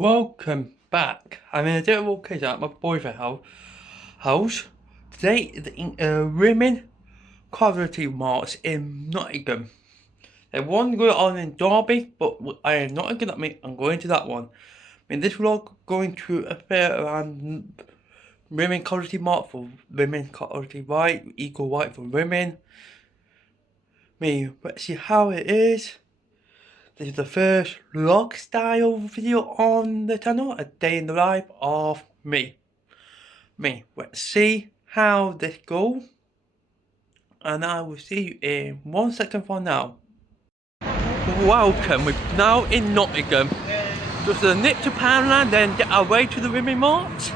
Welcome back. I'm in a little case at my boyfriend's house. Today is the women charity march in Nottingham. There's one going on in Derby, but I am not going to I'm going to that one. This vlog going to a fair around women charity march for women charity right, equal right for women. Let's see how it is. This is the first vlog style video on the channel, a day in the life of me. Let's see how this goes, and I will see you in 1 second from now. Welcome, we're now in Nottingham. Just a nip to Poundland, then get our way to the women march.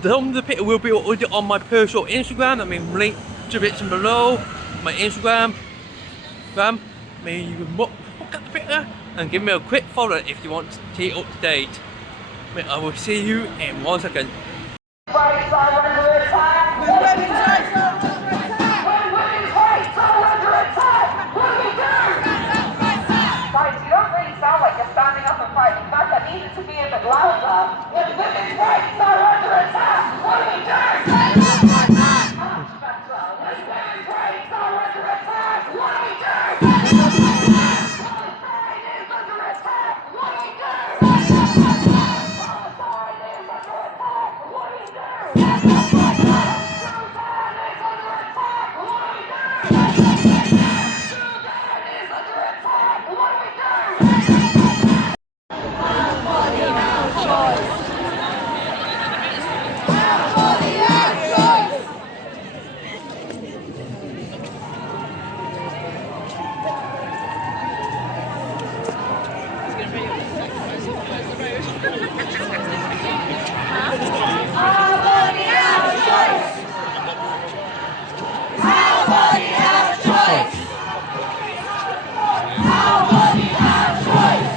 Some of the picture will be on my personal Instagram. Link to it below. My Instagram. You can look at the picture and give me a quick follow if you want to stay up to date. I will see you in 1 second. Rights are under attack. Women's rights are under attack. When women's rights are under attack, what do we do? Guys, you don't really sound like you're standing up and fighting back. I need it to be a bit louder. When women's rights are under attack, what do we do? Much better. When women's rights are under attack, what do we do? Palestine is under attack. What do we do? Our body, our choice.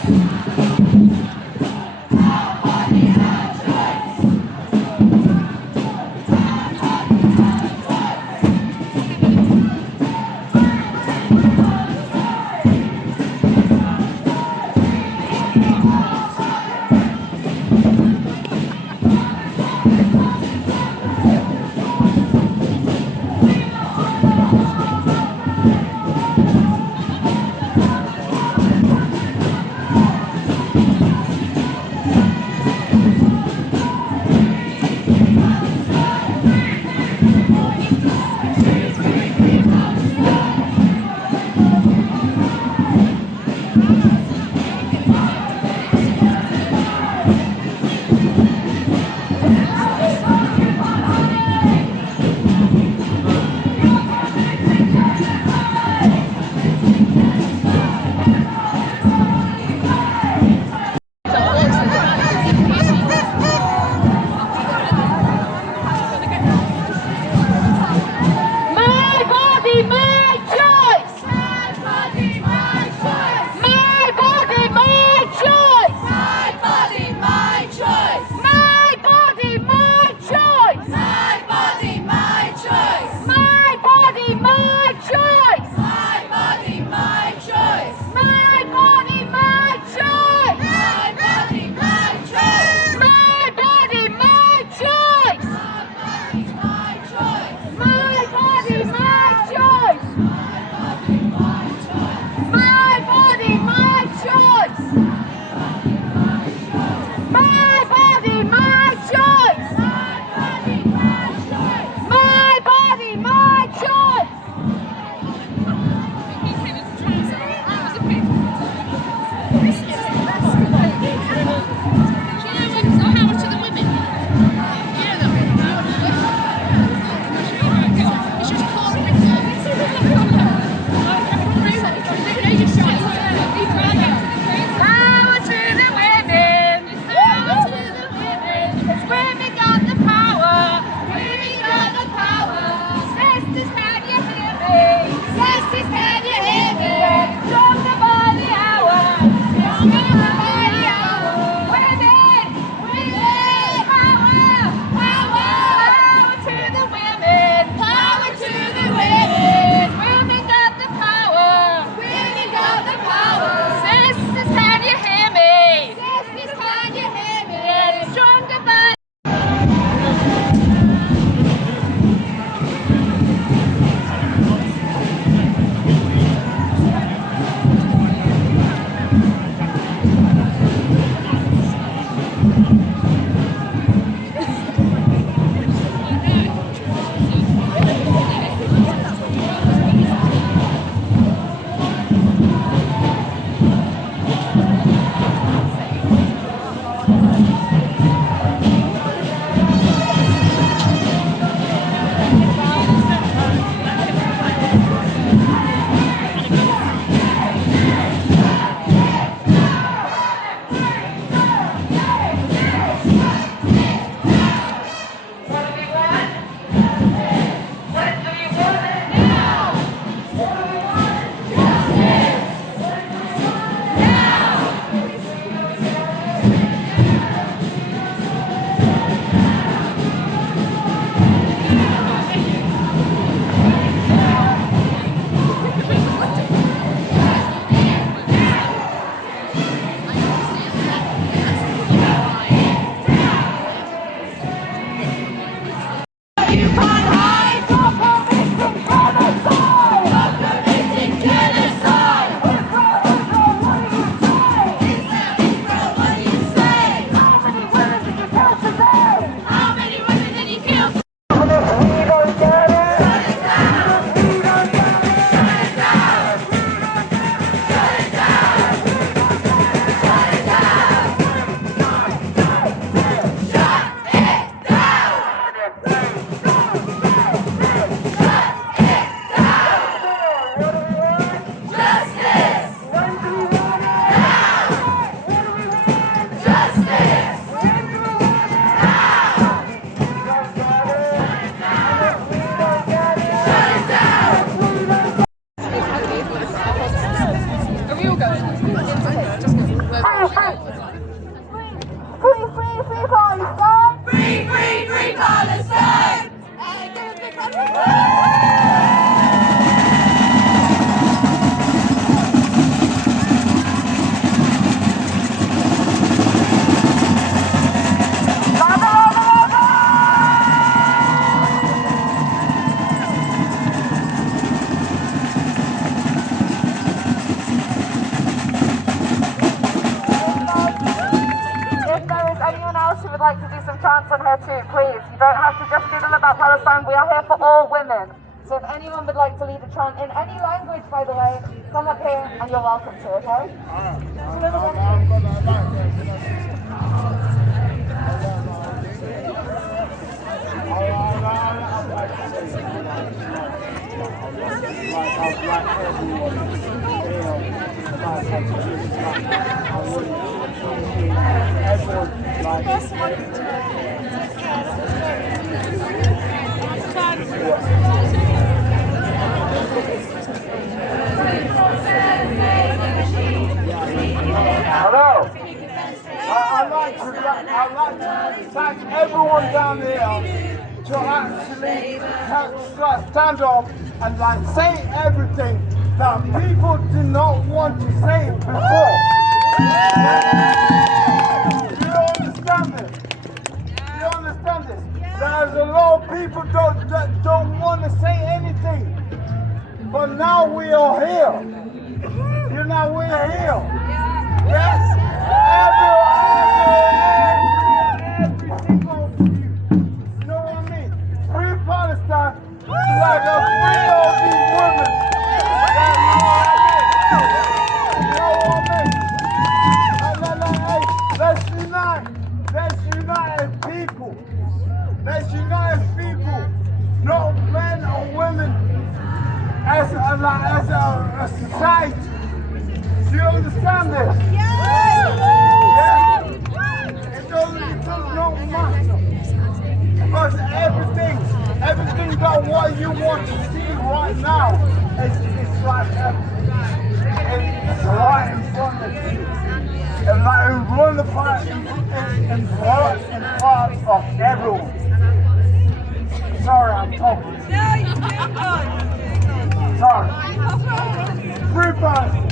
Free, free, free Palestine! Who would like to do some chants on her too, please. You don't have to just doodle about Palestine. We are here for all women. So if anyone would like to lead a chant in any language, by the way, come up here and you're welcome to, okay? Just a little Hello. I'd like to thank everyone down there to actually stand up and say everything that people did not want to say before. Do you understand this? Do you understand this? There's a lot of people that don't want to say anything, but now we are here. You know, we're here. Yes, every single of you. You know what I mean? Free Palestine is like a free all these women. You know what I mean? Let's unite. Let's unite as people. Let's unite as people, not men or women, as a society. Do you understand this? Yeah. It does not matter. Because everything that what you want to see right now is like it's right in front of you. And like in front of everyone. Sorry, I'm talking. No, you're doing good. Sorry. Free Palestine.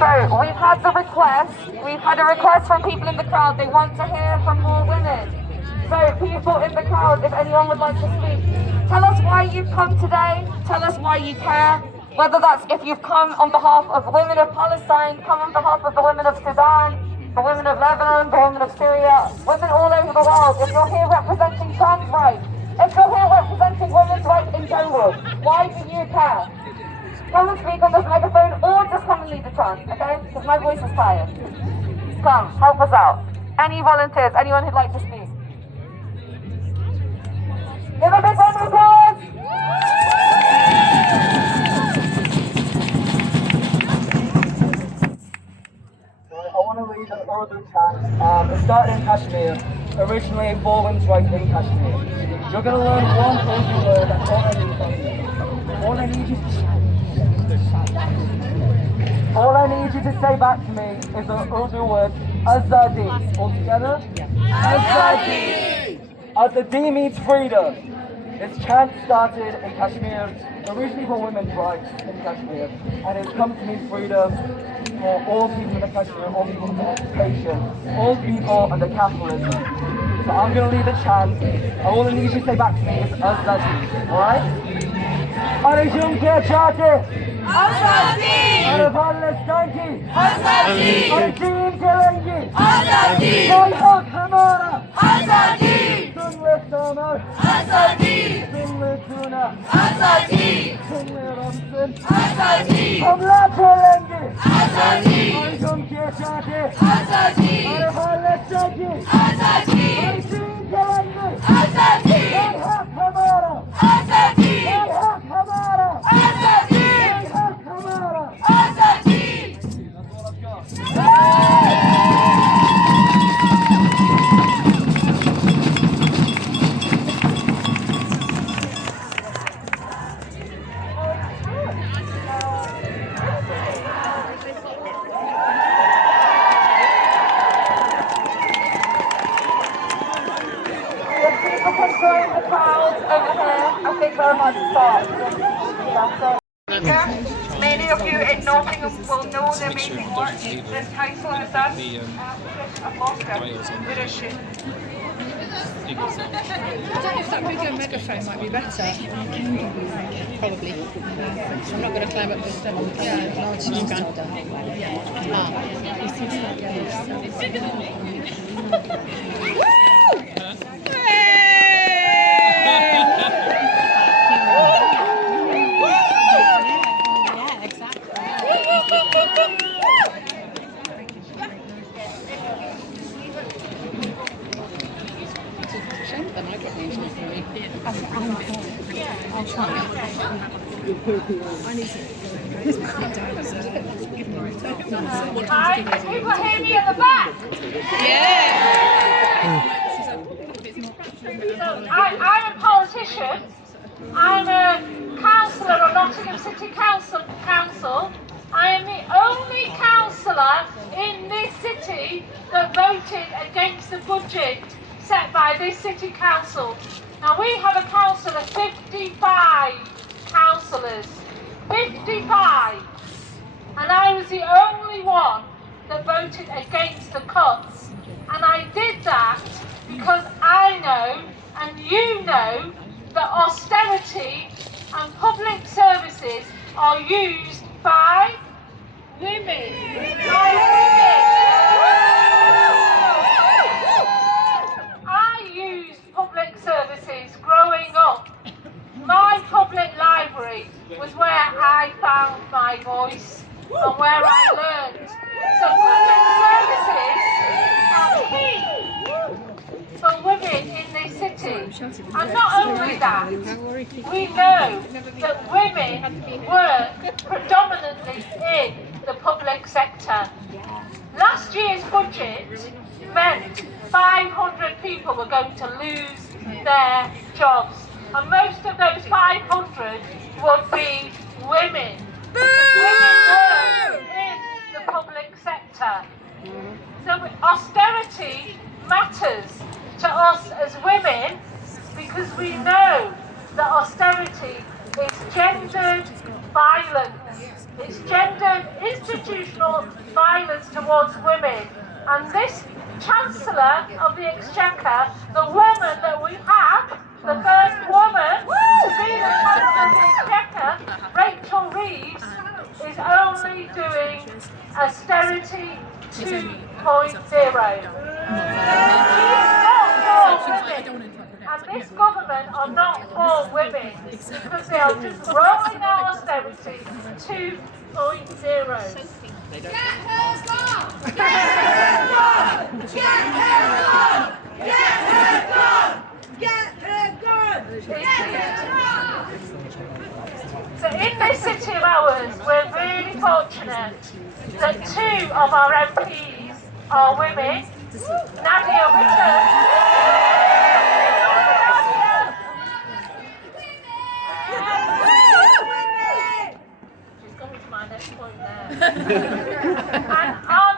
So we've had a request from people in the crowd. They want to hear from more women. So people in the crowd, if anyone would like to speak, tell us why you've come today. Tell us why you care. Whether that's if you've come on behalf of women of Palestine, come on behalf of the women of Sudan, the women of Lebanon, the women of Syria, women all over the world. If you're here representing trans rights, if you're here representing women's rights in general, why do you care? Come and speak on this microphone or just come and lead the chant, okay? Because my voice is tired. Come, help us out. Any volunteers, anyone who'd like to speak? Give a big round of applause! I want to lead an Urdu chant. It started in Kashmir, originally for women's rights in Kashmir. You're going to learn one Urdu word, that's all I need from you. All I need you to say back to me is the Urdu word Azadi. All together? Azadi! Azadi means freedom. This chant started in Kashmir, originally for women's rights in Kashmir, and it's come to mean freedom for all people in Kashmir, all people under occupation, all people under capitalism. So I'm going to lead the chant, and all I need you to say back to me is Azadi, alright? Arjun ke chate Azadi! अरे पाकिस्तान की आजादी! और चीन चलेंगी आजादी! कोई हक हमारा आजादी! सुन ले सोना आजादी! सुन ले चुना आजादी! सुन ले रमसन आजादी! हमला चलेंगे आजादी! अर्जुन के चाहते आजादी! अरे पाकिस्तान की आजादी! और चीन चलेंगे आजादी! कोई हक हमारा आजादी! कोई हक हमारा आजादी! कोई हक हमारा आजादी! if we can join the crowd over here, I think we're about to start. Many of you in Nottingham will know the amazing work this council has done. I've lost her. Where is she? I don't know if that bigger megaphone might be better. Probably. So I'm not going to climb up the step. Yeah, no, it's just gone. I'll try. I need to calm down. Hi, can people hear me at the back? Yeah. So I'm a politician. I'm a councillor of Nottingham City Council. I am the only councillor in this city that voted against the budget set by this city council. Now we have a council of 55 councillors, 55, and I was the only one that voted against the cuts. And I did that because I know, and you know, that austerity and public services are used by women. I used public services growing up. My public library was where I found my voice and where I learned. So public services are key for women in this city. And not only that, we know that women work predominantly in the public sector. Last year's budget meant 500 people were going to lose their jobs. And most of those 500 would be women. Women work in the public sector. So austerity matters to us as women because we know that austerity is gendered violence. It's gendered institutional violence towards women. And this Chancellor of the Exchequer, the woman that we have, the first woman to be the Chancellor of the Exchequer, Rachel Reeves, is only doing austerity 2.0. And this government are not for women because they are just rolling out austerity 2.0. Get her gone! Get her gone! Get her gone! Get her gone! Get her gone! Get her gone! So in this city of ours, we're really fortunate that 2 of our MPs are women. Nadia Whitton. She's going to my next point there. And on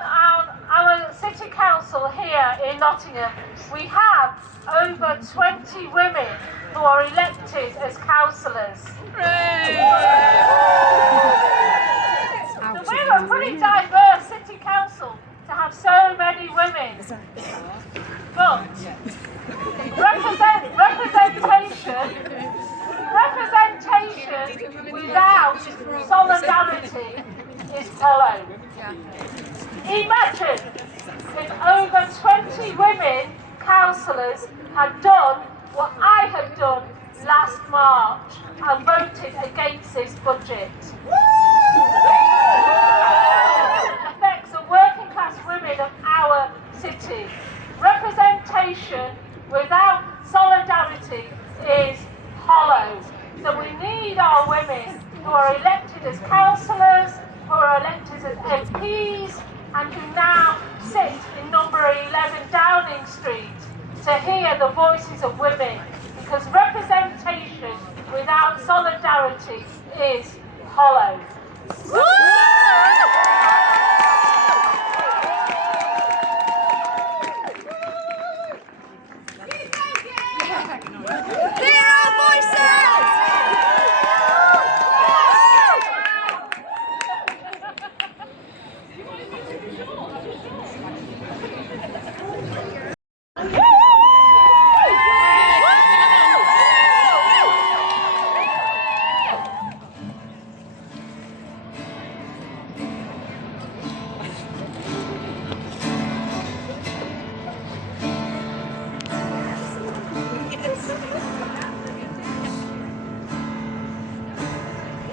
our city council here in Nottingham, we have over 20 women who are elected as councillors. So we're a pretty diverse city council to have so many women. But representation without solidarity is hollow. Imagine if over 20 women councillors had done what I had done last March and voted against this budget. It affects the working class women of our city. Representation without solidarity is hollow. So we need our women who are elected as councillors, who are elected as MPs, and who now sit in number 11 Downing Street to hear the voices of women, because representation without solidarity is hollow. Hear our voices!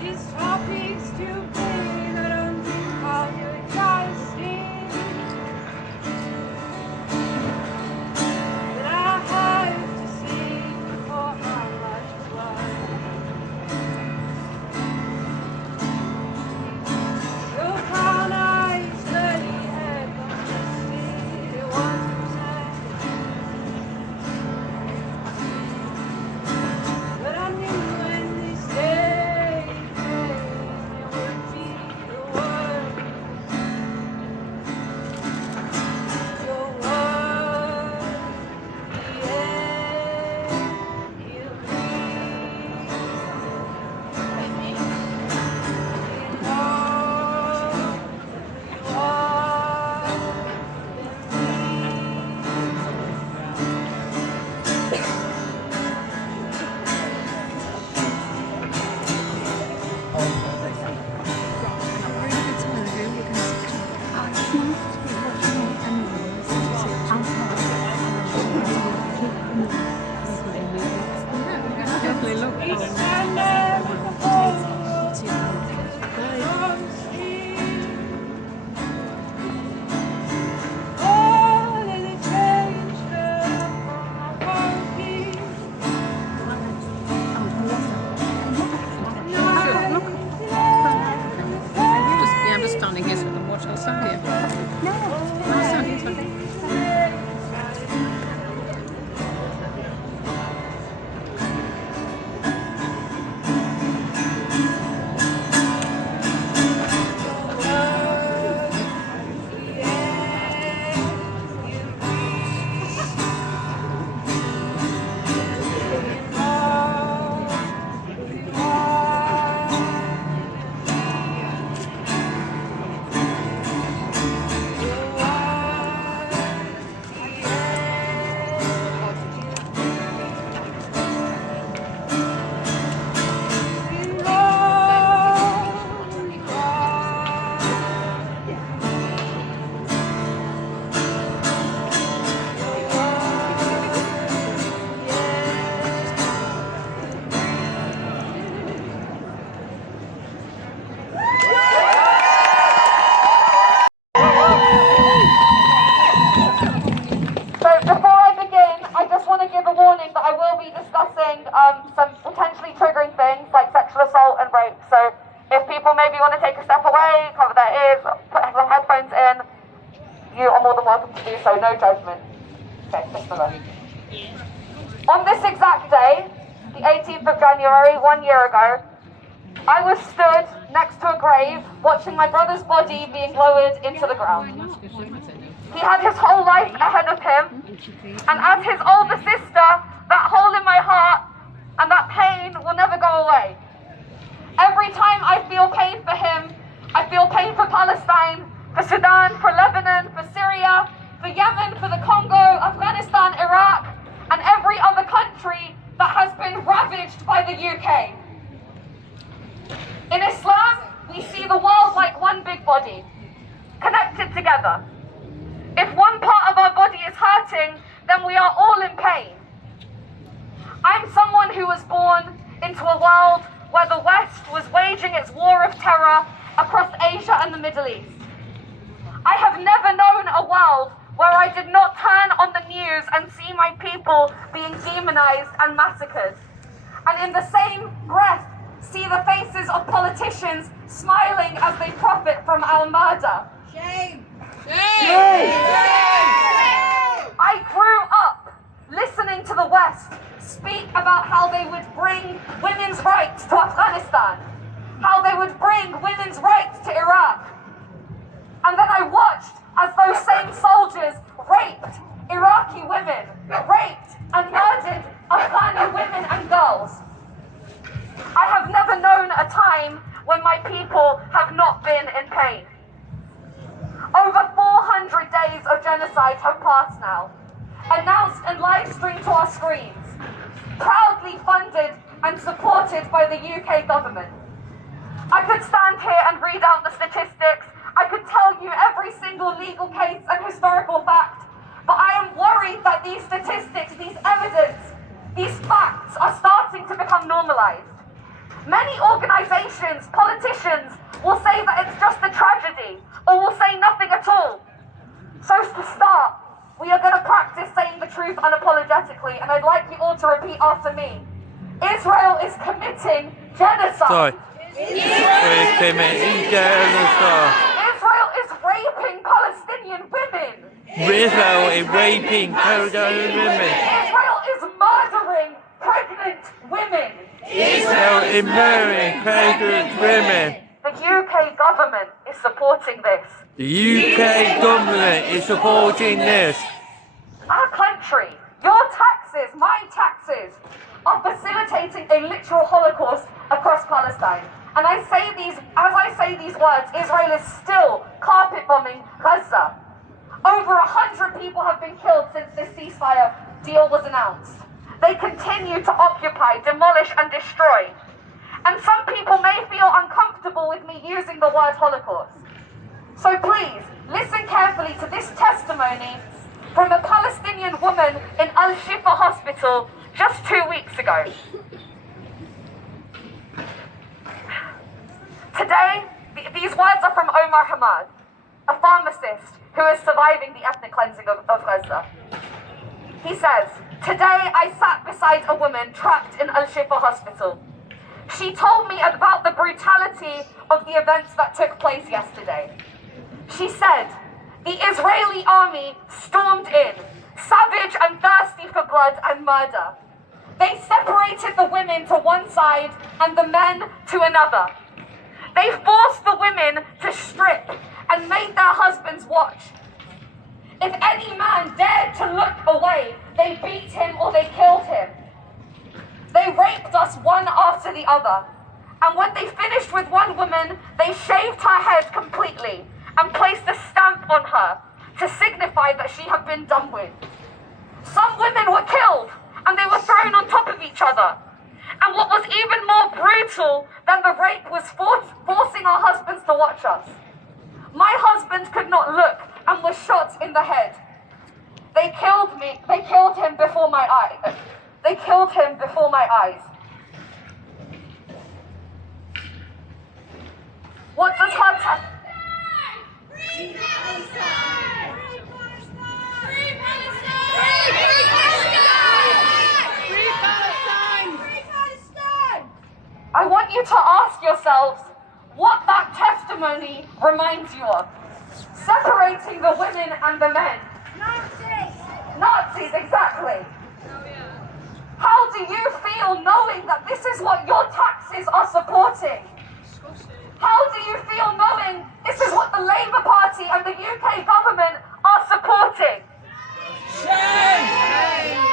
These topics too big, I don't think I'll do it justice. But I have to see before how much it's worth. Your brown eyes, curly hair, don't it wasn't said. But I knew when this day came, it would be the worst. Your words, the air you breathe. You know you are we stand there with the whole world on the street. Oh, did it change from my heartbeat? I'm just standing here so I can watch her stand here. No, stand here, stand here. So before I begin, I just want to give a warning that I will be discussing some potentially triggering things like sexual assault and rape. So if people maybe want to take a step away, cover their ears, put some headphones in, you are more than welcome to do so, no judgment. Okay, just a moment. On this exact day, the 18th of January, 1 year ago, I was stood next to a grave watching my brother's body being lowered into the ground. He had his whole life ahead of him, and as his older sister, that hole in my heart and that pain will never go away. Every time I feel pain for him, I feel pain for Palestine, for Sudan, for Lebanon, for Syria, for Yemen, for the Congo, Afghanistan, Iraq, and every other country that has been ravaged by the UK. In Islam, we see the world like one big body, connected together. If one part of our body is hurting, then we are all in pain. I'm someone who was born into a world where the West was waging its war of terror across Asia and the Middle East. I have never known a world where I did not turn on the news and see my people being demonized and massacred. And in the same breath, see the faces of politicians smiling as they profit from our murder. Shame! I grew up listening to the West speak about how they would bring women's rights to Afghanistan, how they would bring women's rights to Iraq. And then I watched as those same soldiers raped Iraqi women, raped and murdered Afghani people have not been in pain. Over 400 days of genocide have passed now, announced and live streamed to our screens, proudly funded and supported by the UK government. I could stand here and read out the statistics. I could tell you every single legal case and historical fact, but I am worried that these statistics, these evidence, these facts are starting to become normalized. Many organizations, politicians will say that it's just a tragedy, or will say nothing at all. So to start, we are going to practice saying the truth unapologetically, and I'd like you all to repeat after me. Israel is committing genocide. Sorry. We're committing genocide. Israel is raping Palestinian women. Israel is raping Palestinian women. Israel is murdering pregnant women. Israel is murdering pregnant women. The UK government is supporting this. The UK government is supporting this. Our country, your taxes, my taxes, are facilitating a literal Holocaust across Palestine. And as I say these words, Israel is still carpet bombing Gaza. Over 100 people have been killed since this ceasefire deal was announced. They continue to occupy, demolish and destroy. And some people may feel uncomfortable with me using the word Holocaust. So please, listen carefully to this testimony from a Palestinian woman in Al-Shifa hospital just 2 weeks ago. Today, these words are from Omar Hamad, a pharmacist who is surviving the ethnic cleansing of Gaza. He says, "Today I sat beside a woman trapped in Al-Shifa hospital. She told me about the brutality of the events that took place yesterday. She said, the Israeli army stormed in, savage and thirsty for blood and murder. They separated the women to one side and the men to another. They forced the women to strip and made their husbands watch. If any man dared to look away, they beat him or they killed him. They raped us one after the other. And when they finished with one woman, they shaved her head completely and placed a stamp on her to signify that she had been done with. Some women were killed and they were thrown on top of each other. And what was even more brutal than the rape was forcing our husbands to watch us. My husband could not look and was shot in the head. They killed him before my eyes. They killed him before my eyes. What does her Free Palestine! Free Palestine! Free Palestine! Free Palestine! I want you to ask yourselves what that testimony reminds you of. Separating the women and the men. Nazis! Nazis, exactly. How do you feel knowing that this is what your taxes are supporting? How do you feel knowing this is what the Labour Party and the UK government are supporting? Shame!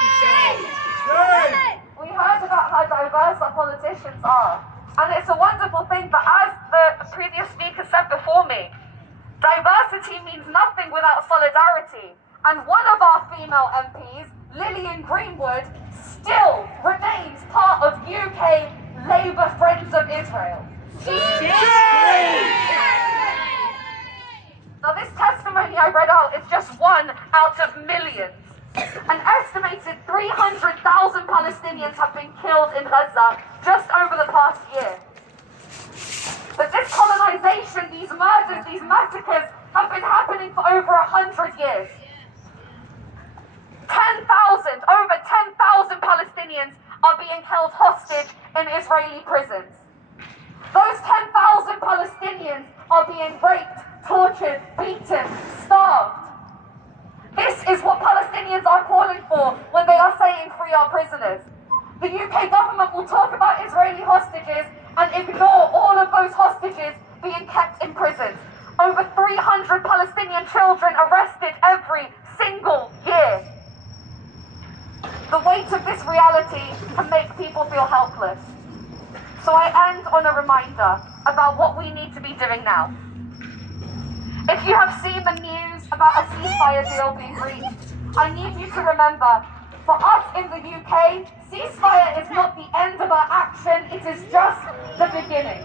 We heard about how diverse our politicians are. And it's a wonderful thing, but as the previous speaker said before me, diversity means nothing without solidarity. And one of our female MPs, Lillian Greenwood, still remains part of UK Labour Friends of Israel. Now this testimony I read out is just one out of millions. An estimated 300,000 Palestinians have been killed in Gaza just over the past year. But this colonization, these murders, these massacres have been happening for over 100 years. Over 10,000 Palestinians are being held hostage in Israeli prisons. Those 10,000 Palestinians are being raped, tortured, beaten, starved. This is what Palestinians are calling for when they are saying free our prisoners. The UK government will talk about Israeli hostages and ignore all of those hostages being kept in prisons. Over 300 Palestinian children arrested every single year. The weight of this reality can make people feel helpless. So I end on a reminder about what we need to be doing now. If you have seen the news about a ceasefire deal being reached, I need you to remember, for us in the UK, ceasefire is not the end of our action, it is just the beginning.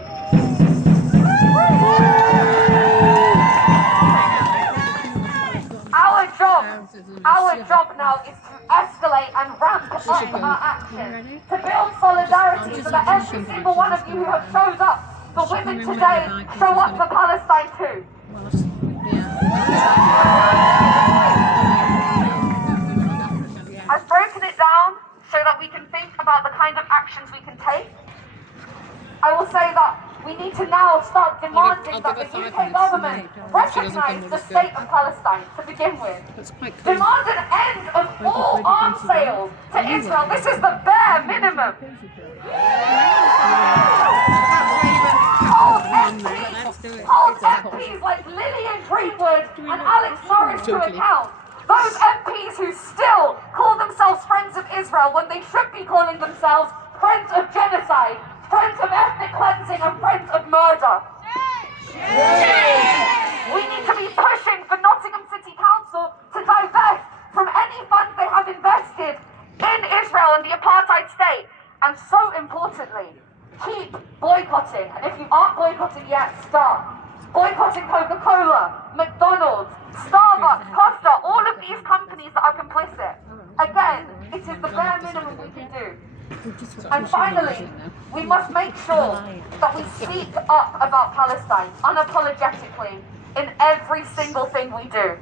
Our job now is to escalate and ramp up our action, to build solidarity so that every single one of you who have showed up for women today show up for Palestine too. I've broken it down so that we can think about the kind of actions we can take. I will say that we need to now start demanding that the UK government recognise the state of Palestine to begin with. Demand an end of all arms sales to Israel. This is the bare minimum. Hold MPs like Lillian Greenwood and Alex Norris to account. Those MPs who still call themselves friends of Israel when they should be calling themselves friends of genocide, friends of ethnic cleansing and friends of murder. We need to be pushing for Nottingham City Council to divest from any funds they have invested in Israel and the apartheid state. And so importantly, keep boycotting. And if you aren't boycotting yet, start. Boycotting Coca-Cola, McDonald's, Starbucks, Costa, all of these companies that are complicit. Again, it is the bare minimum we can do. And finally, we must make sure that we speak up about Palestine unapologetically in every single thing we do.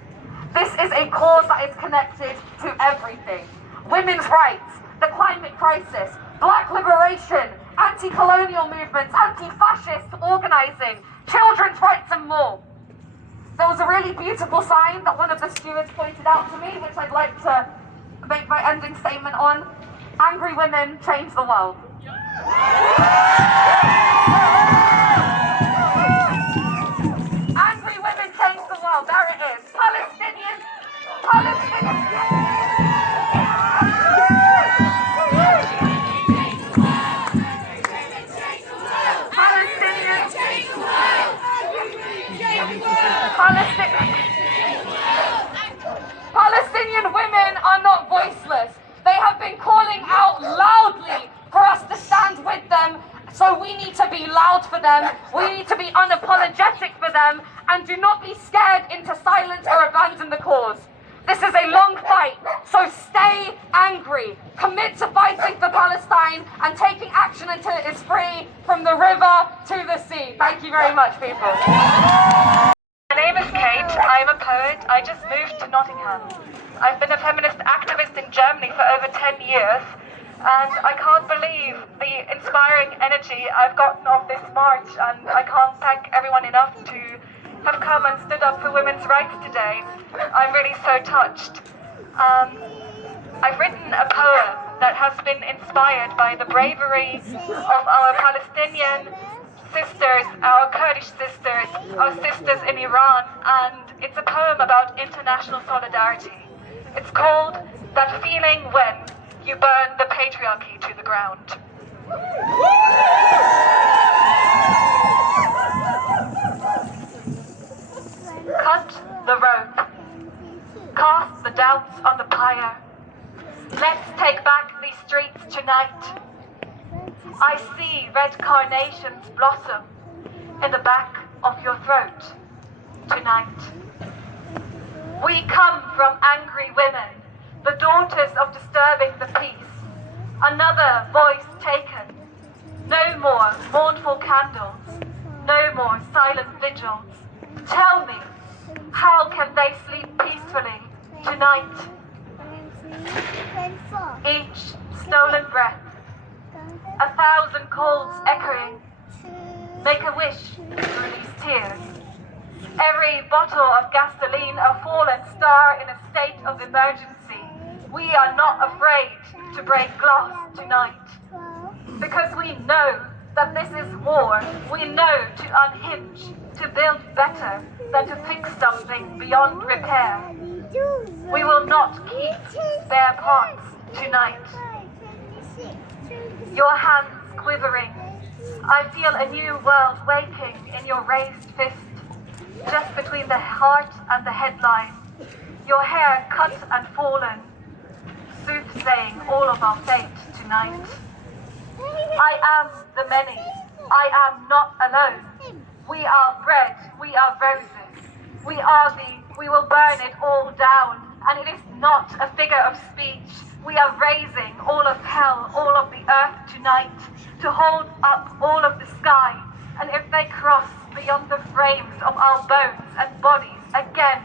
This is a cause that is connected to everything. Women's rights, the climate crisis, black liberation, anti-colonial movements, anti-fascist organising, children's rights and more. There was a really beautiful sign that one of the stewards pointed out to me, which I'd like to make my ending statement on. Angry women change the world. Angry women change the world. There it is. Palestinians. Palestinian women are not voiceless. They have been calling out loudly for us to stand with them, so we need to be loud for them, we need to be unapologetic for them, and do not be scared into silence or abandon the cause. This is a long fight, so stay angry, commit to fighting for Palestine and taking action until it is free from the river to the sea. Thank you very much, people. My name is Kate, I am a poet, I just moved to Nottingham. I've been a feminist activist in Germany for over 10 years, and I can't believe the inspiring energy I've gotten off this march, and I can't thank everyone enough to have come and stood up for women's rights today. I'm really so touched. I've written a poem that has been inspired by the bravery of our Palestinian sisters, our Kurdish sisters, our sisters in Iran, and it's a poem about international solidarity. It's called That Feeling When You Burn the Patriarchy to the Ground. Cut the rope. Cast the doubts on the pyre. Let's take back these streets tonight. I see red carnations blossom in the back of your throat tonight. We come from angry women, the daughters of disturbing the peace. Another voice taken. No more mournful candles, no more silent vigils. Tell me, how can they sleep peacefully tonight? Each stolen breath, 1,000 calls echoing. Make a wish through these tears. Every bottle of gasoline a fallen star in a state of emergency. We are not afraid to break glass tonight. Because we know that this is war. We know to unhinge, to build better than to fix something beyond repair. We will not keep spare parts tonight. Your hands quivering. I feel a new world waking in your raised fist, just between the heart and the headline. Your hair cut and fallen, soothsaying all of our fate tonight. I am the many. I am not alone. We are bread. We are roses. We will burn it all down. And it is not a figure of speech. We are raising all of hell, all of the earth tonight, to hold up all of the sky. And if they cross beyond the frames of our bones and bodies again,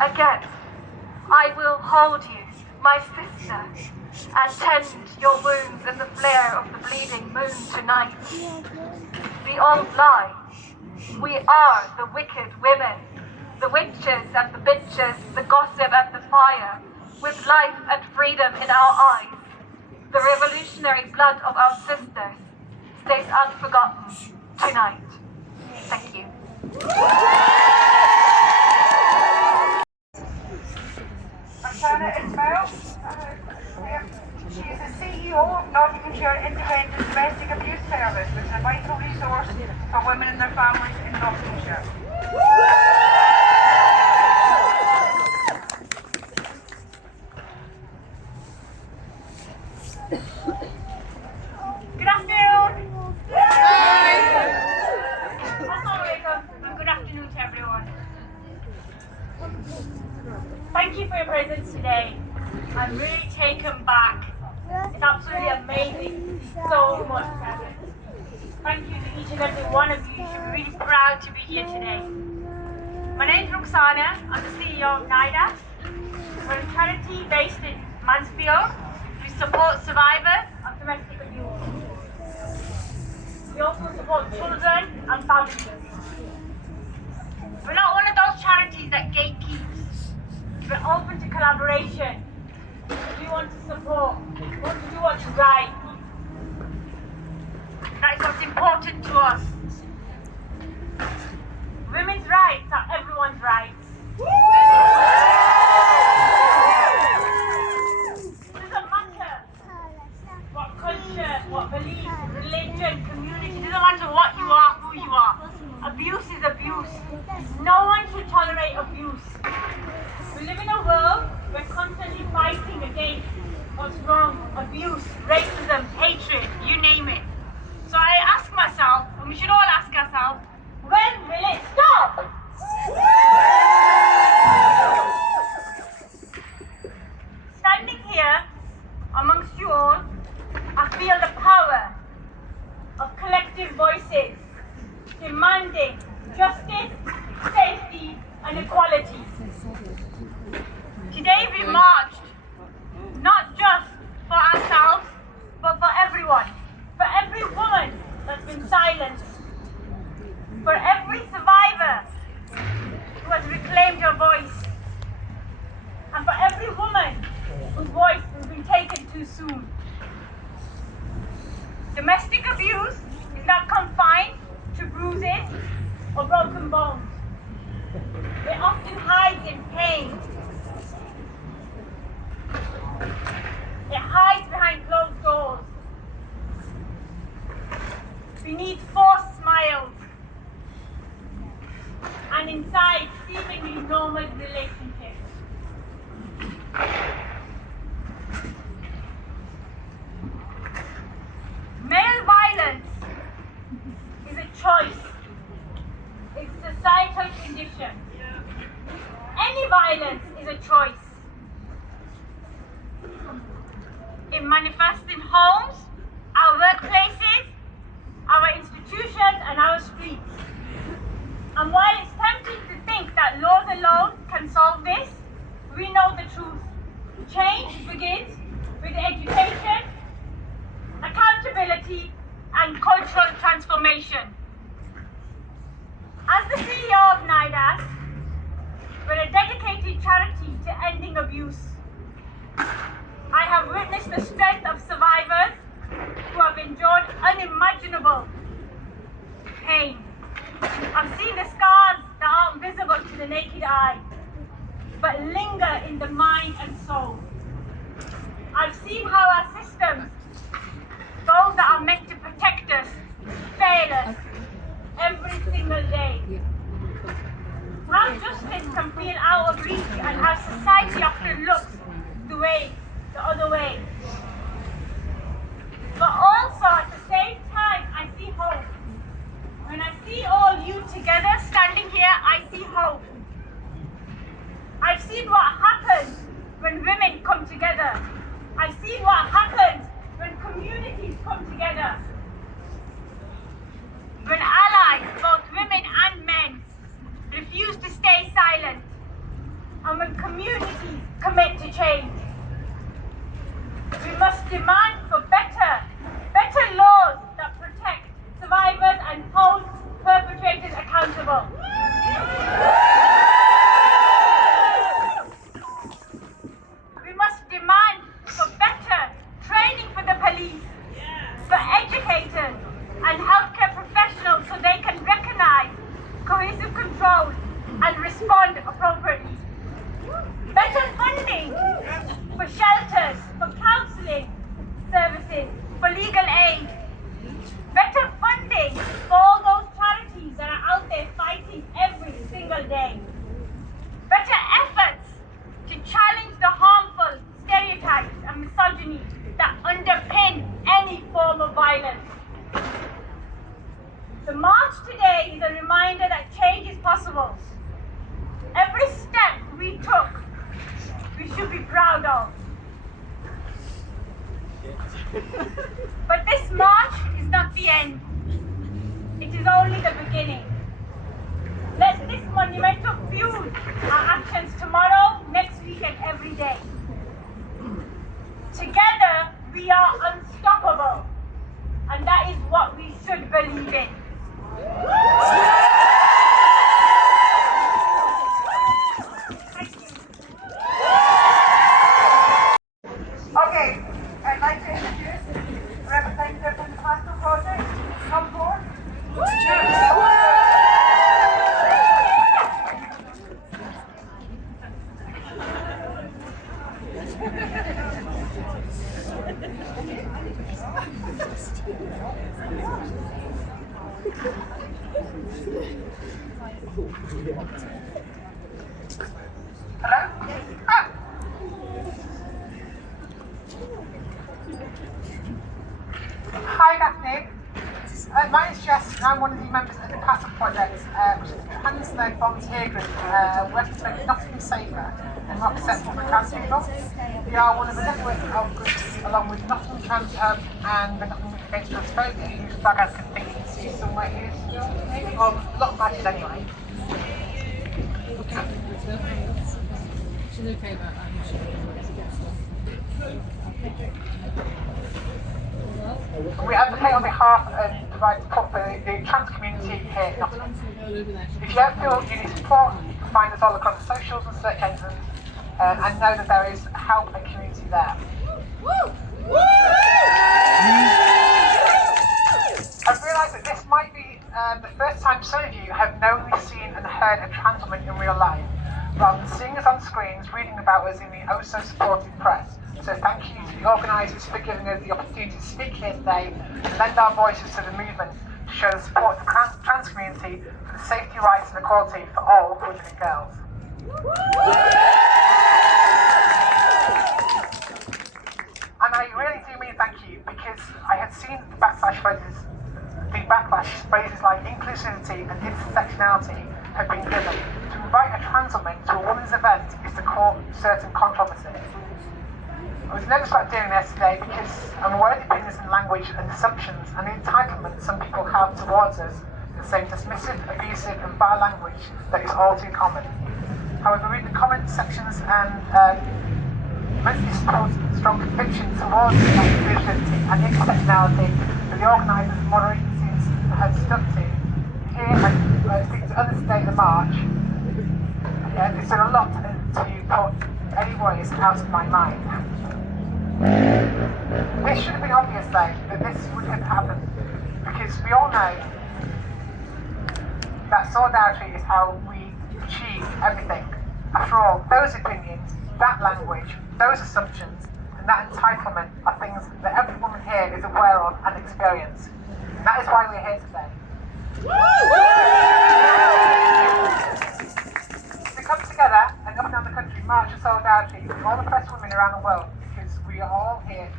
I will hold you, my sister, and tend your wounds in the flare of the bleeding moon tonight. The old lie. We are the wicked women, the witches and the bitches, the gossip and the fire, with life and freedom in our eyes. The revolutionary blood of our sisters stays unforgotten tonight. Thank you. Roxana Ismail. She is the CEO of Nottinghamshire Independent Domestic Abuse Service, which is a vital resource for women and their families in Nottinghamshire. Good afternoon. Assalamualaikum and good afternoon to everyone. Thank you for your presence today. I'm really taken back. It's absolutely amazing. So much presence. Thank you to each and every one of you. You should be really proud to be here today. My name is Roxana. I'm the CEO of NIDA. We're a charity based in Mansfield. We support survivors of domestic abuse. We also support children and families. We're not one of those charities that gatekeeps. We're open to collaboration. We want to support. We want to do what's right. That is what's important to us. Women's rights are everyone's rights. It doesn't matter what culture, what belief, religion, community, it doesn't matter what you are, who you are. Abuse is abuse. No one should tolerate abuse. We live in a world we're constantly fighting against what's wrong, abuse, racism, hatred, you name it. So I ask myself, and we should all ask ourselves, when will it stop? Standing here amongst you all, I feel the power of collective voices demanding justice, safety, and equality. Today we marched, not just for ourselves, but for everyone, for every woman that's been silenced, for every survivor who has reclaimed her voice, and for every woman whose voice has been taken too soon. Domestic abuse is not confined to bruises or broken bones. It often hides in pain. It hides behind closed doors, beneath forced smiles, and inside seemingly normal relationships. Male violence is a choice. It's a societal condition. Any violence is a choice. It manifests in homes, our workplaces, our institutions, and our streets. And while it's tempting to think that laws alone can solve this, we know the truth. Change begins with education, accountability, and cultural transformation. As the CEO of NIDA, we're a dedicated charity to ending abuse. I have witnessed the strength of survivors who have endured unimaginable pain. I've seen the scars that aren't visible to the naked eye, but linger in the mind and soul. I've seen how our systems, those that are meant to protect society often looks the other way. But also at the same time, I see hope. When I see all you together standing here, I see hope. I've seen what happens when women come together. I've seen what happens when communities come together. When allies, both women and men, refuse to stay silent. And when communities commit to change. We must demand for better laws that protect survivors and hold perpetrators accountable. We must demand for better training for the police, for educators and healthcare professionals so they can recognize cohesive control and respond appropriately. Better funding for shelters, for counselling services, for legal aid. Better funding for all those charities that are out there fighting every single day. Better efforts to challenge the harmful stereotypes and misogyny that underpin any form of violence. The march today is a reminder that change is possible. Every step we took, we should be proud of. But this march is not the end. It is only the beginning. Let this monumental fuel our actions tomorrow, next week and every day. Together we are unstoppable, and that is what we should believe in. Okay, I'd like to introduce the representative from the Pastel Project. Come forward. Hello? Ah. Hi, Daphne. My name's Jess, and I'm one of the members of the Pastel Project, which is a trans-led volunteer group working to make Nottingham safer and more acceptable for trans people. We are one of a network of groups, along with Nottingham Trans Hub and the Nottingham Against Transphobia, whose flag I can think you can see somewhere here still, maybe? Well, a lot of badges anyway. She's okay about that. We advocate on behalf of the right support for the trans community here in Nottingham. If you ever feel you need support, find us all across the socials and search engines, and know that there is help and community there. I've realised that this might be the first time some of you have knowingly seen and heard a trans woman in real life, rather than seeing us on screens, reading about us in the oh-so-supportive press. So thank you to the organisers for giving us the opportunity to speak here today and lend our voices to the movement to show the support of the trans community for the safety, rights and equality for all women and girls. And I really do mean thank you, because I had seen the backlash phrases like inclusivity and intersectionality have been given. To invite a trans woman to a women's event is to court certain controversy. I was nervous about doing this today because I'm aware of the opinions and language and assumptions and the entitlement some people have towards us, the same dismissive, abusive and vile language that is all too common. However, reading the comment sections and immensely support strong conviction towards inclusivity and intersectionality that the organisers and moderation teams have stuck to, here I speak to others today in the march, it's done a lot to put any worries out of my mind. This should have been obvious though, that this would have happened, because we all know that solidarity is how we achieve everything. After all, those opinions, that language, those assumptions, and that entitlement are things that every woman here is aware of and experience. And that is why we're here today. To come together and up and down the country march of solidarity with all oppressed women around the world because we all here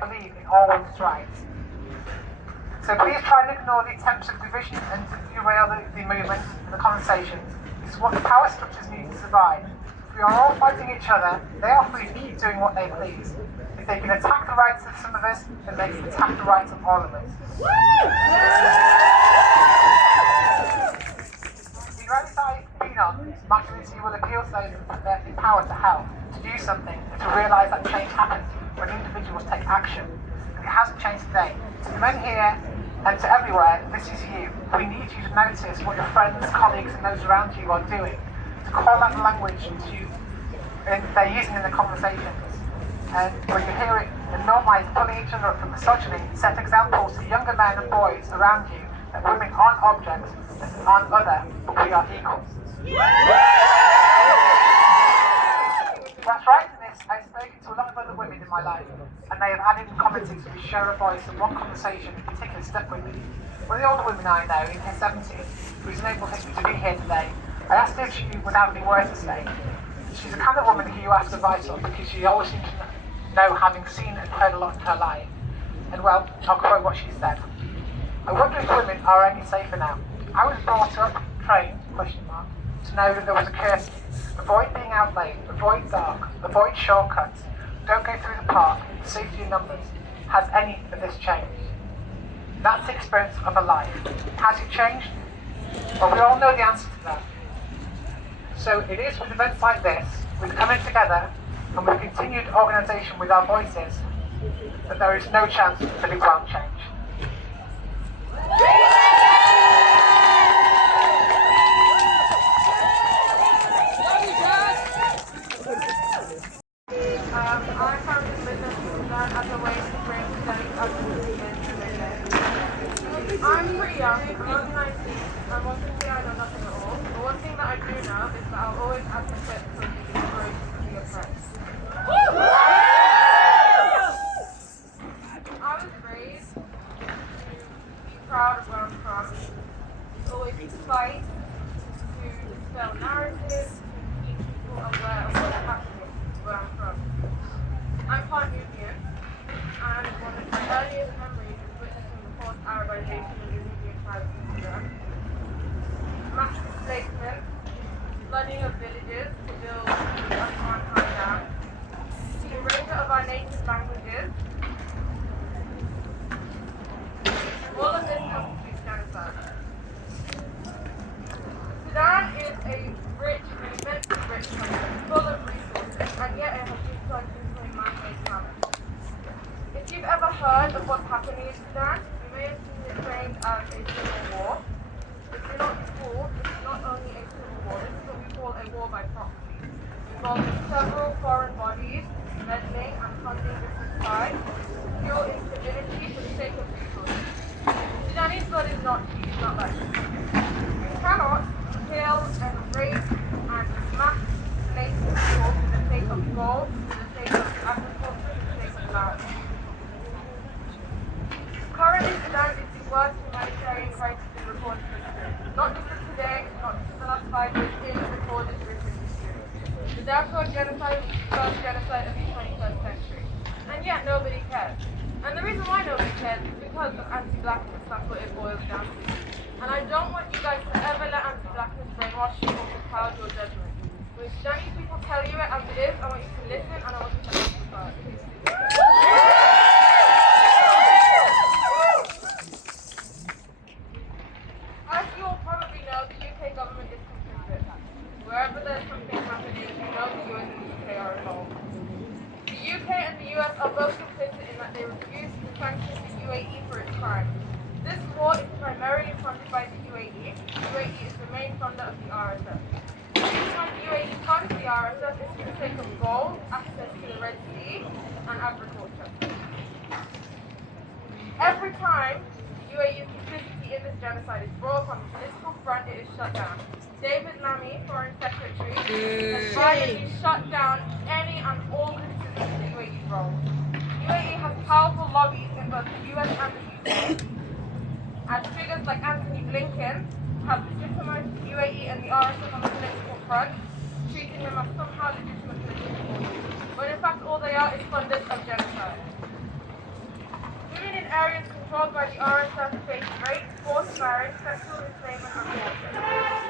believe in all women's rights. So please try and ignore the attempts of division and to derail the movement and the conversations. This is what the power structures need to survive. If we are all fighting each other, they are free to keep doing what they please. If they can attack the rights of some of us, then they can attack the rights of all of us. The rallies I've been on, Martin will appeal to those in power to help, to do something, and to realise that change happens when individuals take action. And it hasn't changed today. To the men here and to everywhere, this is you. We need you to notice what your friends, colleagues and those around you are doing. To call out the language they're using in the conversations. And when you hear it and normalise pulling each other up for misogyny, set examples to younger men and boys around you that women aren't objects and aren't other, but we are equals. That's right, in this I've spoken to a lot of other women in my life, and they have added and commented to share a voice, and one conversation in particular stuck with me. One of the older women I know, in her 70s, who's enabled me to be here today, I asked her if she would have any words to say. She's the kind of woman who you ask advice of because she always seems to know, having seen and heard a lot in her life. And well, I'll quote what she said. I wonder if women are any safer now. I was brought up, trained, to know that there was a curfew. Avoid being out late, avoid dark, avoid shortcuts, don't go through the park, safety in numbers. Has any of this changed? That's the experience of a life. Has it changed? Well, we all know the answer to that. So it is with events like this, with coming together, and with continued organisation with our voices, that there is no chance that it won't change. I found this business as a way to bring studies up to women to women. I'm pretty young, I'm only 19, and one thing I know nothing at all. But one thing that I do know is that I'll always advocate for the inspiration to the oppressed. I was raised to be proud of where I'm from, to always fight, to dispel narratives, to keep people aware of what's happening where I'm from. I'm part Nubian, and one of my earliest memories is witnessing the forced Arabization of the Nubian tribes in Sudan. Mass displacement, flooding of villages to build the Afar dam, the erasure of our native languages. All of this constitutes genocide. Sudan is a rich and immensely rich country, full of resources, and yet it has been turned into a man-made challenge. If you've ever heard of what's happening in Sudan, you may have seen it framed as a civil war. But do not be fooled, this is not only a civil war, this is what we call a war by proxy, involving several foreign bodies meddling and funding different sides, fuel instability for the sake of resources. Sudanese blood is not cheap, it's not like this. You cannot kill and rape and mass native people for the sake of gold, for the sake of agriculture, for the sake of land. Currently, Sudan is the worst humanitarian crisis in recorded history. Not just of today, not just in the last 5 years, in recorded written history. The Darfur genocide was the first genocide of the 21st century. And yet nobody cares. And the reason why nobody cares is because of anti-blackness, that's what it boils down to. And I don't want you guys to ever let anti-blackness brainwash you or cloud your judgment. When Sudanese people tell you it as it is, I want you to listen and I want you to amplify it. As you all probably know, the UK government is complicit. Wherever there's something happening, you know the US and the UK are involved. The UK and the US are both complicit in that they refuse to sanction the UAE for its crimes. This war is primarily funded by the UAE. The UAE is the main funder of the RSF. The reason why the UAE funds the RSF is for the sake of gold, access to the Red Sea, and agriculture. Every time the UAE's complicity in this genocide is brought up on the political front, it is shut down. David Lammy, Foreign Secretary, has violently shut down any and all criticism of the UAE's role. The UAE has powerful lobbies in both the US and the UK. As figures like Anthony Blinken have legitimized the UAE and the RSF on the political front, treating them as somehow are legitimate political forces, when in fact all they are is funders of genocide. Women in areas controlled by the RSF face rape, forced marriage, sexual enslavement, and torture.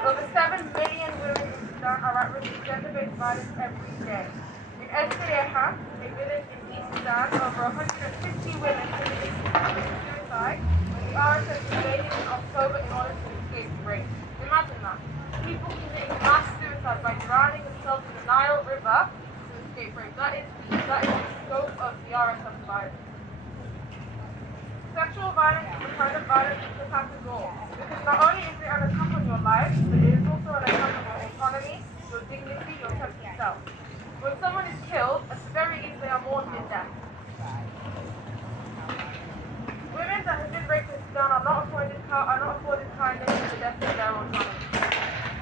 Over 7 million women in Sudan are at risk of gender-based violence every day. In Escaleja, a village in East Sudan, over 150 women committed suicide when the RSF invaded in October in order to escape rape. Imagine that. People committing mass suicide by drowning themselves in the Nile River to escape rape. That is the scope of the RSF violence. Sexual violence is the kind of violence that attacks all, because not only is it an attack on your life, but it is also an attack on your autonomy, your dignity, your sense of self. When someone is killed, at the very least they are mourned in death. Women that have been raped in Sudan are not afforded kindness in the death of their autonomy.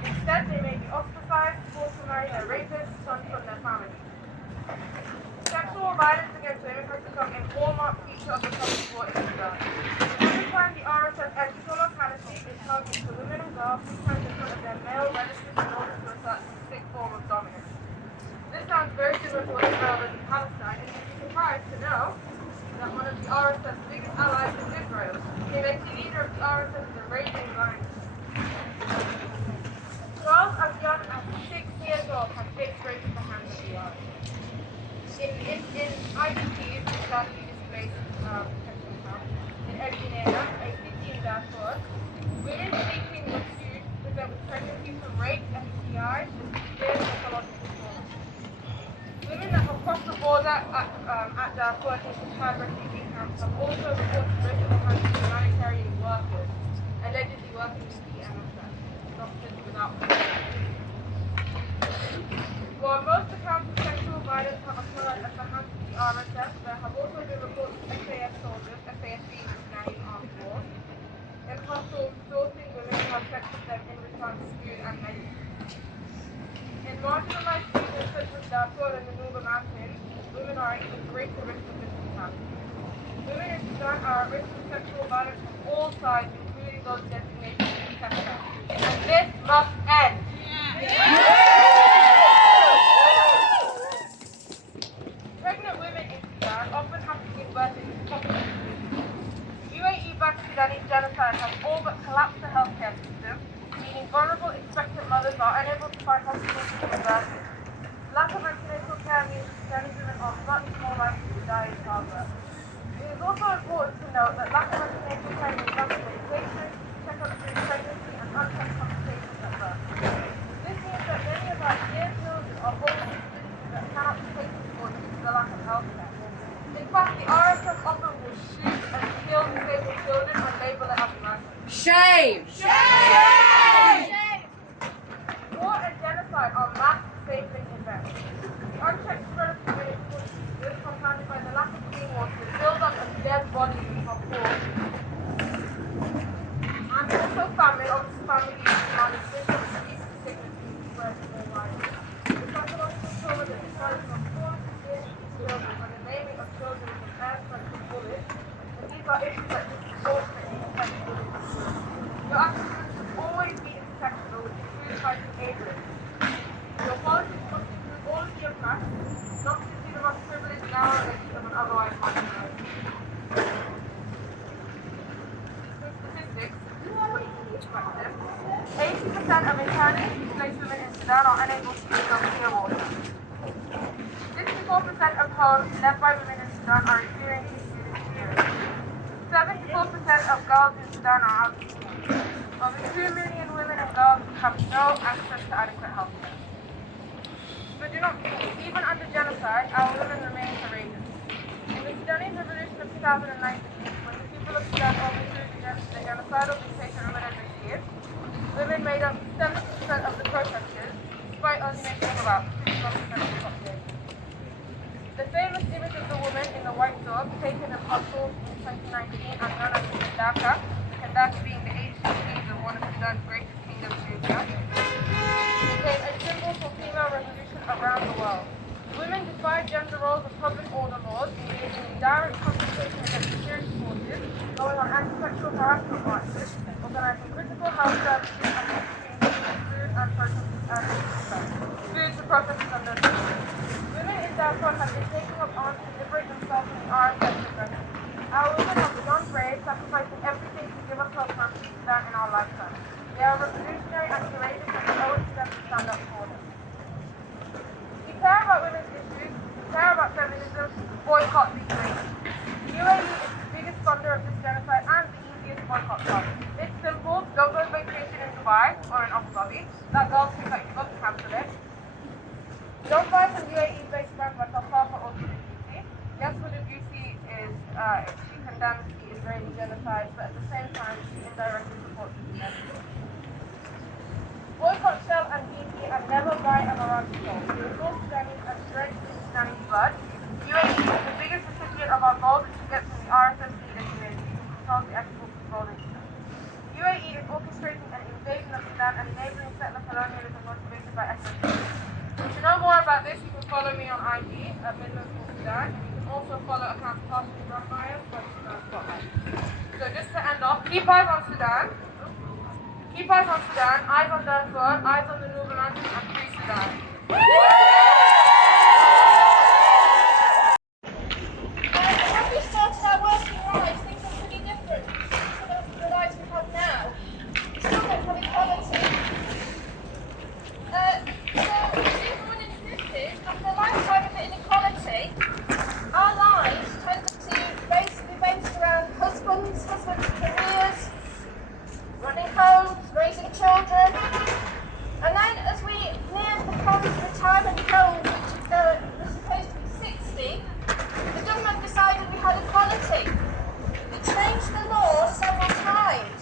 Instead, they may be ostracized, forced to marry their rapists, shunned from their families. Sexual violence against women has become a hallmark feature of the public war in Sudan. Every time the RSF enters a locality, it targets the women and girls who stand in front of their male relatives in order to assert some sick form of dominance. This sounds very similar to what Israel does in Palestine, and you'd be surprised to know that one of the RSF's biggest allies is Israel. The elected leader of the RSF is a raging Zionist. Girls as young as 6 years old have faced rape at the hands of the RSF. In IDPs, Sudanese displaced protection camp, in El Guinea, a city in Darfur, women seeking refuge present with pregnancy from rape, STIs, and severe psychological trauma. Women that have crossed the border at Darfur into child refugee camps have also reported rape at the hands of humanitarian workers, allegedly working with the MSF, Doctors Without Borders. While most accounts of sexual violence have occurred at the hands of the RSF, there have also been reports of SAS soldiers, SAS being the Sudanese armed force, in hospitals forcing women to have sex with them in return for food and medicine. In marginalized regions such as Darfur and the Nuba Mountains, women are at even greater risk of this brutality. Women in Sudan are at risk of sexual violence from all sides, including those designated to protect them. And this must end. Pregnant women in Sudan often have to give birth in hospitals. UAE-backed Sudanese genocide has all but collapsed the healthcare system, meaning vulnerable expectant mothers are unable to find hospitals to give birth in. Lack of antenatal care means that Sudanese women are much more likely to die in childbirth. It is also important to note that lack of antenatal care means lack of medication, checkups during pregnancy, and unchecked complications at birth. This means that many of our dear children are born with disabilities that cannot be catered for due to the lack of health care. In fact, the RSF often will shoot and kill disabled children and label it as murder. Shame! War and genocide are mass disabling events. The unchecked spread of communicable diseases, compounded by the lack of clean water, the build-up of dead bodies of poor. And also famine, obviously family malnutrition, disease, sickness, and spread worldwide. The psychological trauma that results from poor, sick children and the naming of children from airstrikes and bullets, and these are issues that disproportionately affect women. Your actions should always be intersectional, which includes fighting age risk. Your policies must include all of the oppressed, not simply the most privileged, narrow elite of an otherwise marginalized. Some statistics, put into perspective. 80% of internally displaced women in Sudan are unable to use clean water. 64% of homes led by women in Sudan are experiencing food insecurity. 74% of girls in Sudan are out of school. Over 2 million women and girls have no access to adequate health care. But do not forget, even under genocide, our women remain courageous. In the Sudanese Revolution of 2019, when the people of Sudan overthrew the genocidal dictator Umar al-Bashir, women made up 70% of the protesters, despite only making up about 61% of the population. The famous image of the woman in the white dog, taken in Brussels in 2019 and known as Kandaka being the ancient kingdom, one of Sudan's greatest kingdoms in Asia, became a symbol for female revolution around the world. Women defied gender roles of public order laws, engaging in direct confrontation against security forces, going on anti-sexual harassment marches, organizing critical health services, and distributing food and protesters and food to protesters and their our women have begun brave, sacrificing everything to give us hope and to stand in our lifetime. They are revolutionary and courageous, and we owe it to them to stand up for them. We care about women's issues, we care about feminism, boycott these things. UAE is the biggest funder of this genocide and the easiest boycott target. It's simple, don't go to vacation in Dubai or in Abu Dhabi. That girl's too like, you've got to cancel it. Don't buy from UAE-based brands like Afar or Beauty. Yes, for the Beauty is, she condemns the Israeli genocide, but at the same time, she indirectly supports the genocide. Boycott Shell and BP and never buy Emirati gold. The resource damage and drenched in Pakistani blood. UAE is the biggest recipient of our gold, which we get from the RSS leader community, who controls the export of gold in Sudan. UAE is orchestrating an invasion of Sudan and enabling settler colonialism motivated by ethnic. To know more about this, you can follow me on IG at Midlands for Sudan, and you can also follow accounts Partially Run by us by Sudan Spotlight. So just to end off, keep eyes on Sudan. Keep eyes on Sudan, eyes on Darfur, eyes on the Noble Mountains, and free Sudan. When we started our working lives, things are pretty different to the lives we have now. We still don't have equality. So, if everyone existed, after a lifetime of inequality, our lives tended to be based around husbands' careers, running homes, raising children. And then as we neared the promised retirement goal, which was supposed to be 60, the government decided we had equality. It changed the law several times,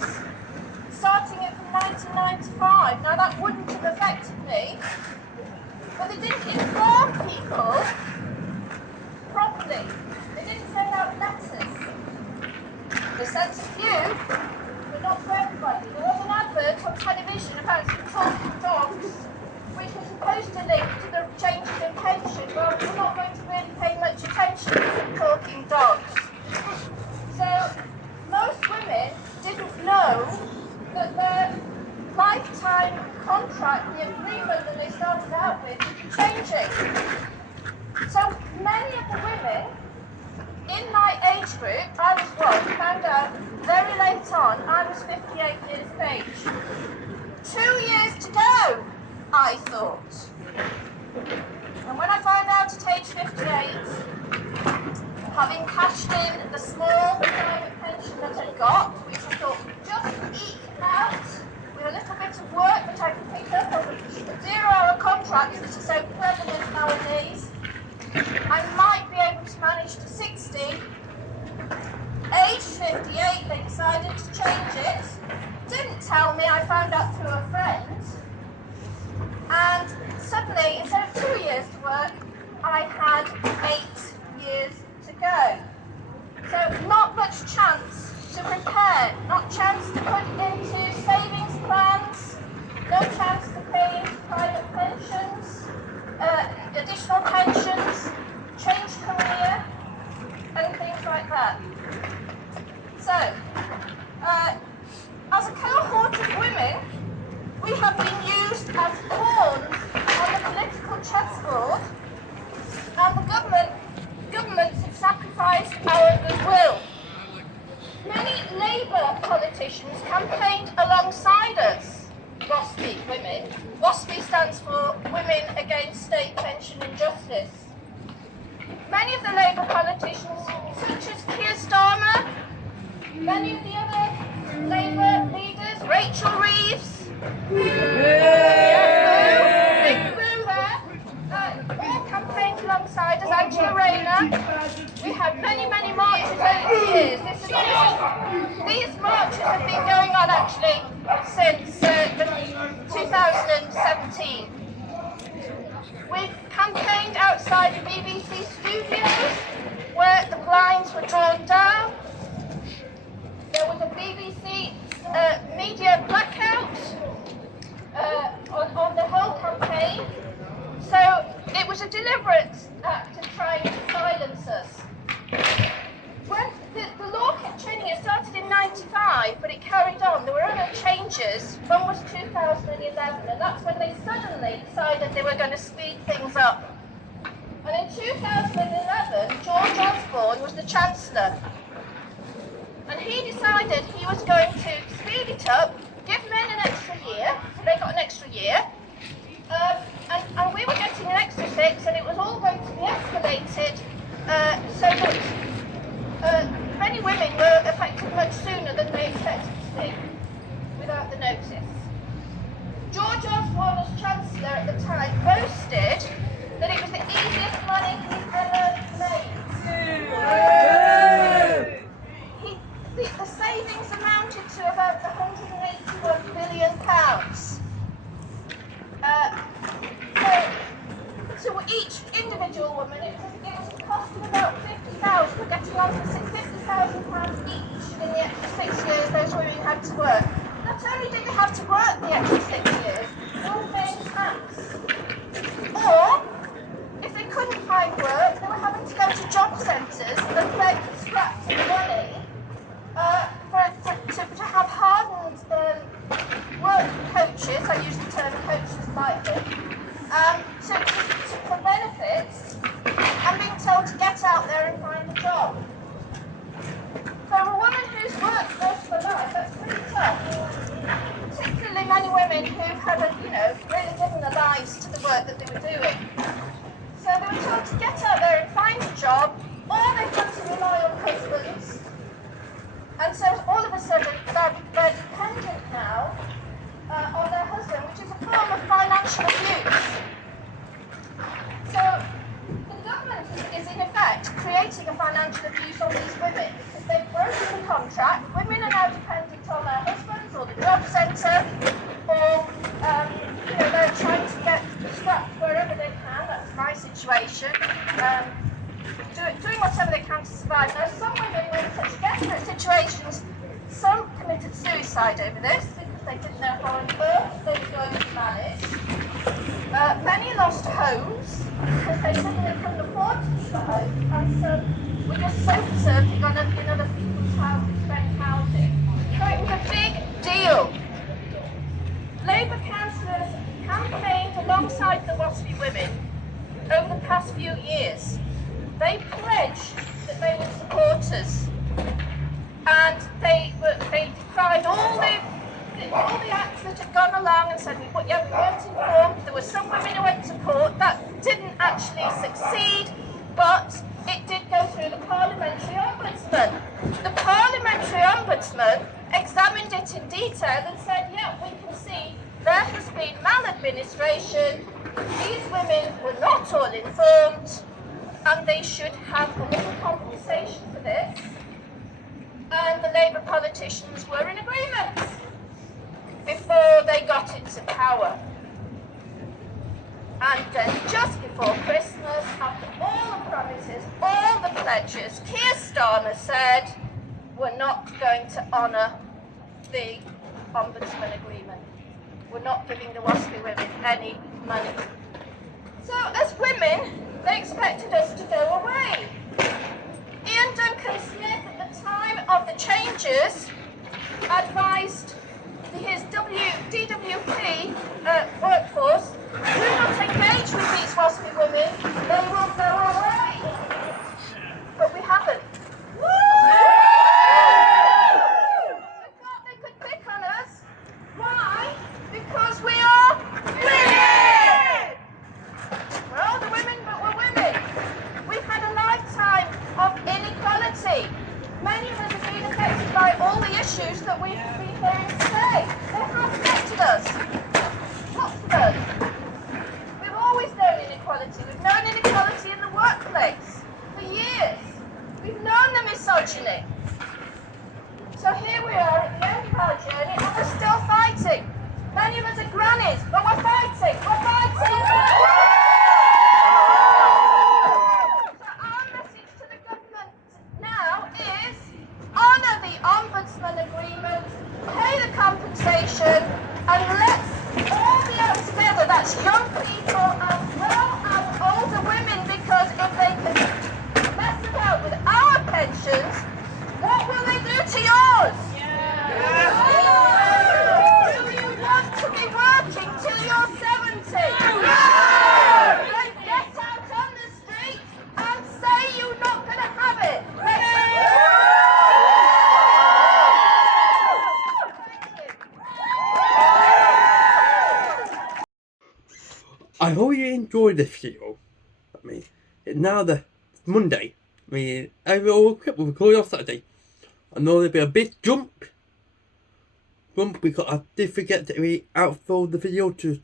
starting it from 1995. Now that wouldn't have affected me, but they didn't inform people properly. They didn't send out letters. They sent a few, but not for everybody. There was an advert on television about some talking dogs, which was supposed to link to the changes in pension. Well, we're not going to really pay much attention to some talking dogs. So, most women didn't know that their lifetime contract, the agreement that they started out with, would be changing. So, many of the women in my age group, I was one, found out very late on, I was 58 years of age. 2 years to go, I thought. And when I found out at age 58, having cashed in the small private pension that I got, which I thought would just eke out with a little bit of work that I could pick up over 0-hour contracts that are so prevalent nowadays, I might be able to manage to 60. Age 58, they decided to change it. Didn't tell me, I found out through a friend. And suddenly, instead of 2 years to work, I had 8 years to go. So not much chance to prepare, not chance to put into savings plans, no chance to pay into private pensions, additional pensions, change career, and things like that. So, as a cohort of women, we have been used as pawns on the political chessboard, and the governments have sacrificed our goodwill. Many Labour politicians campaigned alongside us, WASPI women. WASPI stands for Women Against State Pension Injustice. Many of the Labour politicians, such as Keir Starmer, many of the other Labour leaders, Rachel Reeves, Big Boo there, all campaigned alongside us, Angela Rayner. We had many marches over the years. These marches have been going on actually since 2017. We've campaigned outside the BBC studios where the blinds were drawn down. There was a BBC media blackout on the whole campaign. So it was a deliberate act of trying to silence us. When the law kept changing, it started in 95, but it carried on. There were other changes. One was 2011, and that's when they suddenly decided they were going to speed things up. And in 2011, George Osborne was the Chancellor. And he decided he was going to speed it up, give men an extra year, so they got an extra year, and we were getting an extra 6, and it was all going to be escalated so that many women were affected much sooner than they expected to be, without the notice. George Osborne, as Chancellor at the time, boasted that it was the easiest money he'd ever made. The savings amounted to about £181 billion. So each individual woman, it was a cost of about £50,000. We're getting on to £50,000 each in the extra 6 years those women had to work. Not only did they have to work the extra 6 years, they were paying tax. Or, if they couldn't find work, they were having to go to job centres and beg for scraps of money to have hardened work coaches, I use the term coaches lightly, for benefits and being told to get out there and find a job. For a woman who's worked most of her life, that's pretty tough. Particularly many women who had, really given their lives to the work that they were doing. So they were told to get out there and find a job, or they've got to rely on husbands. And so all of a sudden, they're dependent now on their husband, which is a form of financial abuse. So the government is in effect creating a financial abuse on these women because they've broken the contract. Women are now dependent on their husbands or the job centre, or they're trying to get scraps wherever they can. That's my situation. Doing whatever they can to survive. Now, some women were in such desperate situations. Some committed suicide over this because they didn't know how on earth they were going to manage. Many lost homes because they couldn't afford to keep a home, and so were just sofa-surfing in other people's houses, rent housing. So it was a big deal. Labour councillors campaigned alongside the WASPy women over the past few years. They pledged that they would support us, and they decried all the acts that had gone along and said, we weren't informed. There were some women who went to court. That didn't actually succeed, but it did go through the Parliamentary Ombudsman. The Parliamentary Ombudsman examined it in detail and said, yeah, we can see there has been maladministration. These women were not all informed, and they should have a little compensation for this. And the Labour politicians were in agreement before they got into power. And then just before Christmas, after all the promises, all the pledges, Keir Starmer said, we're not going to honour the Ombudsman agreement. We're not giving the WASPy women any money. So as women, they expected us to go away. Ian Duncan Smith, at the time of the changes, advised his DWP workforce, do not engage with these WASPy women, they will go away. But we haven't. They thought they could pick on us. Why? Because we are women! We're older women, but we're women. We've had a lifetime of inequality. Many of us have been affected by all the issues that we've been hearing today. They have affected us. Lots of us. We've always known inequality. We've known inequality in the workplace for years. We've known the misogyny. So here we are at the end of our journey, and we're still fighting. Many of us are grannies, but we're fighting. We're fighting. Honour the Ombudsman agreement, pay the compensation, and let's all be out together, that's young people as well as older women, because if they can mess about with our pensions, what will they do to yours? Do you want to be working till you're 70? Then get out on the street and say you're not going to have it. I hope you enjoyed this video. I mean, now the Monday. I mean, every all clip will record on Saturday. I know there'll be a big jump because I did forget to outflow the video to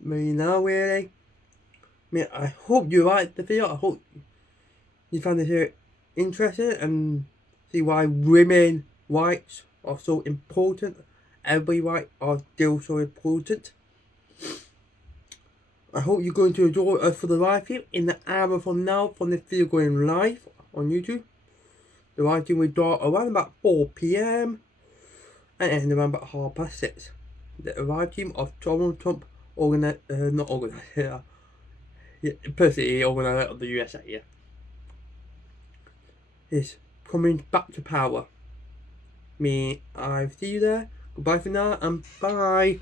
me now really. I mean, I hope you liked the video. I hope you found it here interesting and see why women rights are so important. Everybody rights are still so important. I hope you're going to enjoy us for the live stream in the hour from now from this video going live on YouTube. The live stream will start around about 4 PM and end around about 6:30. The live stream of Donald Trump not organized, personally organizer of the USA, yeah, is coming back to power. I see you there. Goodbye for now and bye.